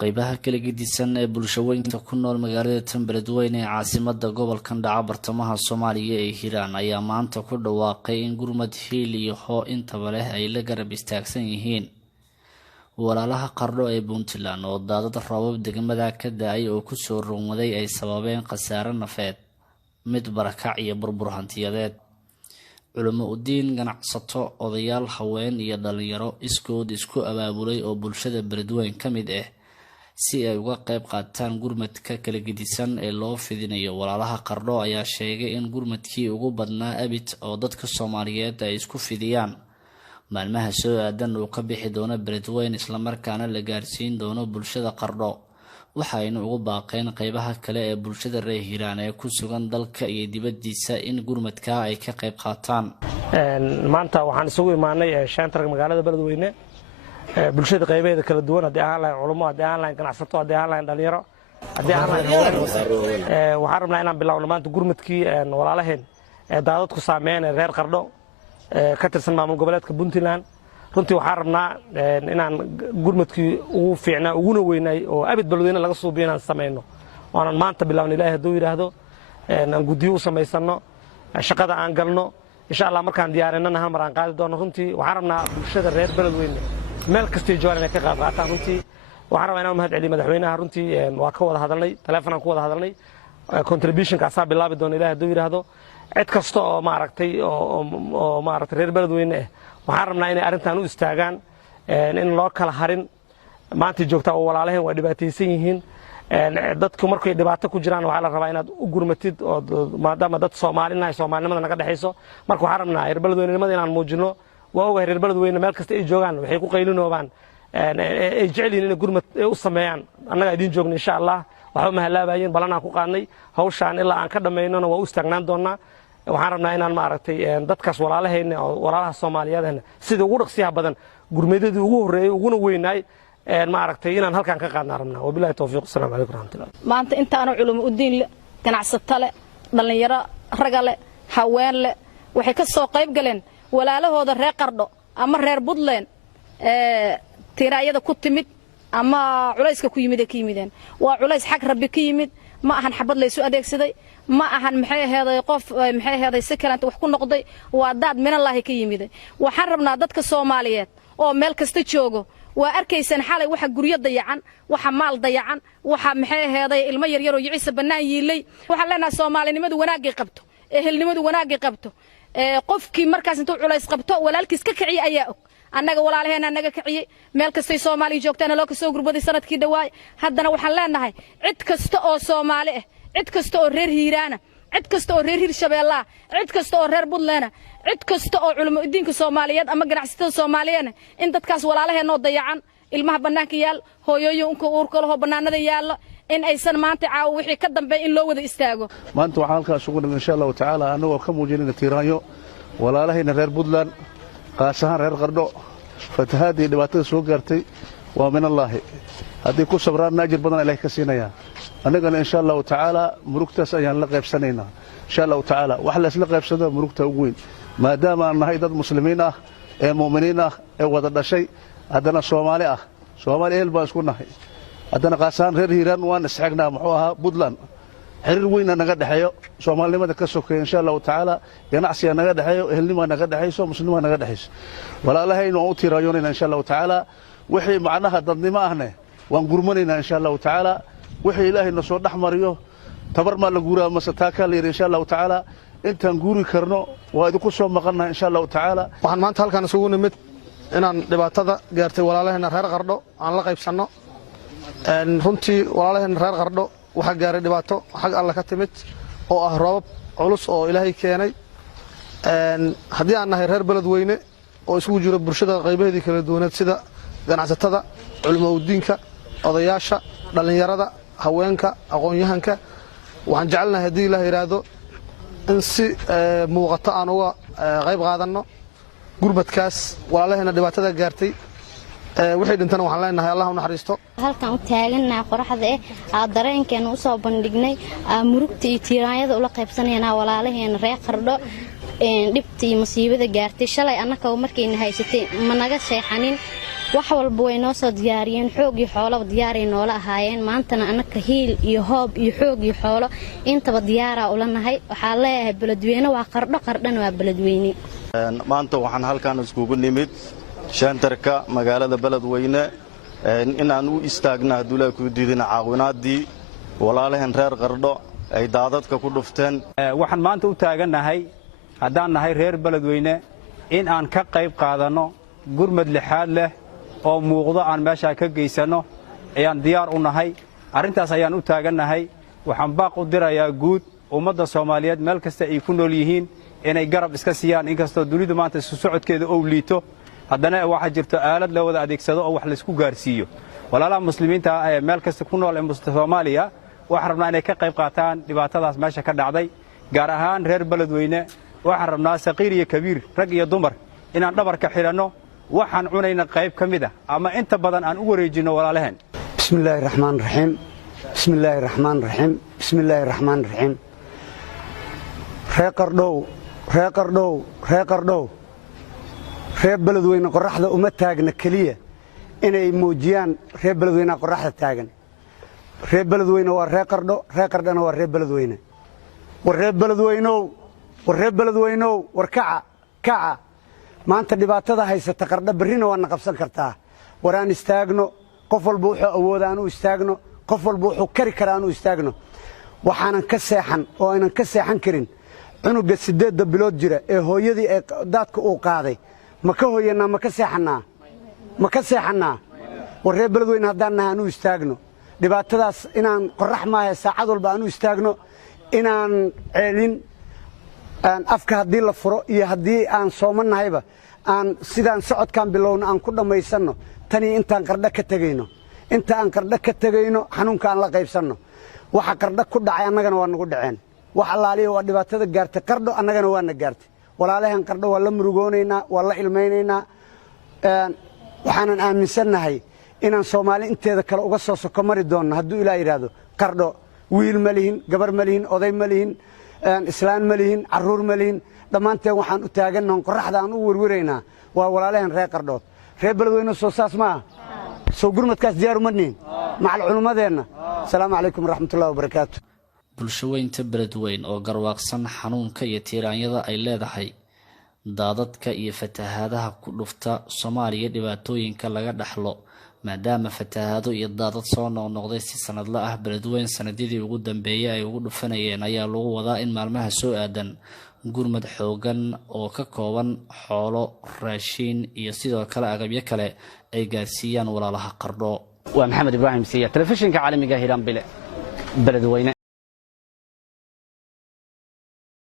qaybaha kala gedisan ee bulshooyinka ku nool magaalada Tanbeledweyne ee caasimadda gobolka Dhaca bartamaha Soomaaliya ee Hiiraan ayaa maanta ku dhawaaqay in gurmad hiil iyo hoo intaba leh ay la garab istaagsan yihiin walaalaha Qardho ee Puntland oo daadad roobab degmada ka da'ay oo ku soo rogmaday ay sababeen khasaare nafeed mid barakac iyo burbur hantiyadeed culimo u diin ganacsato odayaal haween iyo dhalinyaro iskood isku abaabulay oo bulshada Beledweyne ka mid ah si ay uga qayb qaataan gurmadka kala gedisan ee loo fidinayo walaalaha Qardho ayaa sheegay in gurmadkii ugu badnaa abid oo dadka Soomaaliyeed ay isku fidiyaan maalmaha soo aadan uu ka bixi doono Beledweyne isla markaana la gaarsiin doono bulshada Qardho waxayna ugu baaqeen qaybaha kale ee bulshada reer Hiiraan ee ku sugan dalka iyo dibaddiisa in gurmadka ay ka qayb qaataan maanta waxaan isugu imaanay shaantarka magaalada Beledweyne bulshada qaybaheeda kala duwan hadii aan lahayn culimo hadii aan lahayn ganacsato hadii aan lahayn dhalinyaro hadii aan lahayn waxaan rabnaa inaan bilaawno maanta gurmadkii walaalaheen daadadku saameeyeen reer Qardho ka tirsan maamul goboleedka Puntland runtii waxaan rabnaa inaan gurmadkii ugu fiicnaa uguna weynay oo abid Beledweyne laga soo bixinaan sameeyno waan maanta bilaawno Ilaahay haduu yiraahdo aan gudiyo u sameysano shaqada aan galno insha Allah markaan diyaarinana hal mar aan qaadi doono runtii waxaan rabnaa bulshada reer Beledweyne meel kasta joogan inay ka qayb qaataan runtii waxaan rabaa inaan mahad celiyo madaxweynaha runtii waa ka wada hadalnay telefoonaan ku wada hadalnay contribution ka bilaabi doono Ilaahay haduu yiraahdo cid kasta oo maaragtay reer Beledweyne waxaan rabnaa inay arintan u istaagaan in loo kala harin maanta joogta oo walaalaheen waa dhibaataysan yihiin dadku markay dhibaato ku jiraan waxa la rabaa inaad u gurmatid oo maadaama dad Soomaalinimada naga dhaxayso marka waxaan rabnaa reer Beledweynenimada inaan muujino waa ogahay reer Beledweyne meel kasta ay joogaan waxay ku qaylinoobaan ay jeceliin in gurmad u sameeyaan annaga idin joogno insha Allah waxa ma halaabayeen balanaa ku qaadnay hawshaan ilaa aan ka dhameynona waa u istaagnaan doonaa waxaan rabnaa inaan maaragtay dadkaas walaalaheen oo walaalaha Soomaaliyeed sida ugu dhaqsiyaha badan gurmadadii ugu horeeyay uguna weynaay maaragtay inaan halkaan ka qaadnaa rabnaa wabillahi tawfiiq assalamu alaykum warahmatullahi maanta intaanu culimo u diin ganacsato leh dhalinyaro raga leh haween leh waxay ka soo qayb galeen walaalahooda reer Qardho ama reer Puntland tiraayada ku timid ama culayska ku yimid ee ka yimideen waa culays xaq rabbi ka yimid ma ahan xabad la isu adeegsaday ma ahan maxay ahayd qof maxay ahayd si kale wax ku noqday waa daad min Allah ka yimid waxaan rabnaa dadka Soomaaliyeed oo meel kasta joogo waa arkaysan xalay waxa guryo dayacan waxa maal dayacan waxa maxay ahayd ilmo yar yar oo yiciisa banaan yiilay waxa leenahay Soomaalinimadu wanaagay qabto ehelnimadu wanaagay qabto qofkii markaas intuu culays qabto walaalkiis ka kiciy ayaa og annaga walaalaheena annaga kiciyay meel kasta Soomaali joogtana loo ka soo gurbaday sanadkii dhawaay haddana waxaan leenahay cid kasta oo Soomaali ah cid kasta oo reer Hiiraan cid kasta oo reer Hirshabeelle cid kasta oo reer Puntland cid kasta oo culimo diinka Soomaaliyeed ama ganacsatada Soomaaliyeed in dadkaas walaalaheena oo dayacan ilmaha banaanka yaal hooyooyinka uurka leh banaanada yaal in aysan maanta caaw wixii ka dambeeyay in loo wada istaago maanta waxaan halkaas ugu dhigay insha Allah taala anagoo ka muujinayna tiiraanyo walaalaheena reer Puntland qaasahan reer Qardho fatahaadii dhibaatada soo gaartay waa min Allah hadii ku sabraan ajir badan Ilaahay ka siinaya anagana insha Allah taala murugtaas ayaan la qaybsanaynaa insha Allah taala wax la isla qaybsado murugta ugu weyn maadaama aan nahay dad muslimiin ah ee muuminiin ah ee wada dhashay haddana Soomaali ah Soomaali eel baan isku nahay haddana qaasahan reer Hiiraan waan isxagnaa muxuu ahaa Puntland xiriir weyn naga dhaxayo Soomaalinimada ka sokeeyay insha Allah taala ganacsiga naga dhaxayo ehelnimada naga dhaxayso muslimnimada naga dhaxayso walaalahayna oo tiiraayonayna insha Allah taala wixii macnaha dadnimo ahne waan gurmanayna insha Allah taala wixii Ilaahay na soo dhaxmariyo tabar ma la guuraa masataaka la insha Allah taala intaan guuri karno waa idinku soo maqanahay insha Allah taala waxaan maanta halkaan isugu nimid inaan dhibaatada gaartay walaalaheena reer Qardho aan la qaybsano runtii walaalaheena reer Qardho waxa gaaray dhibaato xaq Allah ka timid oo ah roobab culus oo Ilaahay keenay hadii aan nahay reer Beledweyne oo isugu jiro bulshada qaybaheedii kala duwaneed sida ganacsatada culimo diinka odayaasha dhalinyarada haweenka aqoon-yahanka waxaan jecelnahay hadii Ilaahay yiraahdo in si muuqato aan uga qayb qaadano gurmadkaas walaalaheena dhibaatada gaartay wixii dhintana waxaan leenahay Allah u naxariisto halkan u taaganahay qoraxda dareenkeena u soo bandhignay murugta iyo tiiraanyada ula qaybsanayna walaalaheena reer Qardho dhibtii masiibada gaartay shalay annaka markayna haysatay ma naga seexanin wax walba way noo soo diyaariyeen xoog iyo xoolo diyaaray noola ahaayeen maantana anaka hiil iyo hoob iyo xoog iyo xoolo intaba diyaara u lanahay waxa leeyahay beledweyne waa qardho qardhana waa beledweyne maanta waxaan halkaan iskugu nimid shantarka magaalada beledweyne in aan u istaagna hadduu la ku diidina caawinaadii walaalahan reer qardho ay daadadka ku dhufteen waxaan maanta u taaganahay haddaan nahay reer beledweyne in aan ka qayb qaadano gurmad lixaad leh oo muuqdo aan meesha ka geysano ayaan diyaar u nahay arintaas ayaan u taaganahay waxaan baaq u dirayaa guud ummadda Soomaaliyeed meel kasta ay ku nool yihiin inay garab iska siiyaan inkastoo dunidu maanta isu socodkeeda oo liito haddana waxa jirto aalad la wada adeegsado oo wax la isku gaarsiiyo walaalaha muslimiinta ee meel kasta ku nool ee Soomaaliya waxaan rabnaa inay ka qayb qaataan dhibaatadaas meesha ka dhacday gaar ahaan reer beledweyne waxaan rabnaa saqiir iyo kabiir rag iyo dumar inaan dhabarka xiranno waxaan cunayna qayb ka mid ah ama inta badan aan u wareejino walaalahan bismillaahir rahmaanir rahiim bismillaahir rahmaanir rahiim bismillaahir rahmaanir rahiim reer qardhow reer beledweyne qoraxda uma taagna kaliya inay muujiyaan reer beledweyne qoraxda taagan reer beledweyne waa reer qardho reer qardhana waa reer beledweyne reer beledweynow war kaca maanta dhibaatada haysata qardho barrina waa na qabsan kartaa war aan istaagno qof walba wuxuu awooda aan u istaagno qof walba wuxuu kari karaa aan u istaagno waxaanan ka seexan oo aynan ka seexan karin cunuga 8 bilood jira ee hooyadii ee daadka uu qaaday ma ka hooyanaa ma ka seexanaa war reer beledweyne haddaan nahay aan u istaagno dhibaatadaas inaan qorax maahe saacad walba aan u istaagno inaan ceelin afka haddii la furo iyo haddii aan soomannahayba aan sidaan socodkaan bilowno aan ku dhammaysanno tanii intaan qardho ka tegayno inta aan qardho ka tegayno xanuunka aan la qaybsanno waxa qardho ku dhacay annagana waa nagu dhaceen wax allaaliya waa dhibaatada gaartay qardho annagana waa na gaartay walaalahan qardho waa la murugoonaynaa waa la ilmaynaynaa waxaanan aaminsannahay inaan Soomaali inteeda kale uga soo soko mari doonno hadduu Ilaahay yiraahdo qardho wiil ma lihin gabar ma lihin oday ma lihin islaan ma lihin caruur ma lihin dhammaanteen waxaan u taagannahay qoraxda aan u warwaraynaa waa walaalahan reer qardhood reer beledweyne soo saas ma soo gurmadkaas diyaar uma nihin macal culumadeena assalaamu calaykum waraxmatullaahi wabarakaatu bulshaweynta beledweyne oo garwaaqsan xanuunka iyo tiiraanyada ay leedahay daadadka iyo fatahaadaha ku dhufta Soomaaliya dhibaatooyinka laga dhaxlo maadaama fatahaado iyo daadad soo noqnoqday si sanadla ah beledweyne sanadidii ugu dambeeyay ay ugu dhufanayeen ayaa lagu wadaa in maalmaha soo aadan gurmad xoogan oo ka kooban xoolo raashin iyo sidoo kale agabyo kale ay gaarsiiyaan walaalaha qardho waa maxamed ibraahim siya telefishinka caalamiga Hiiraan Bile beledweyne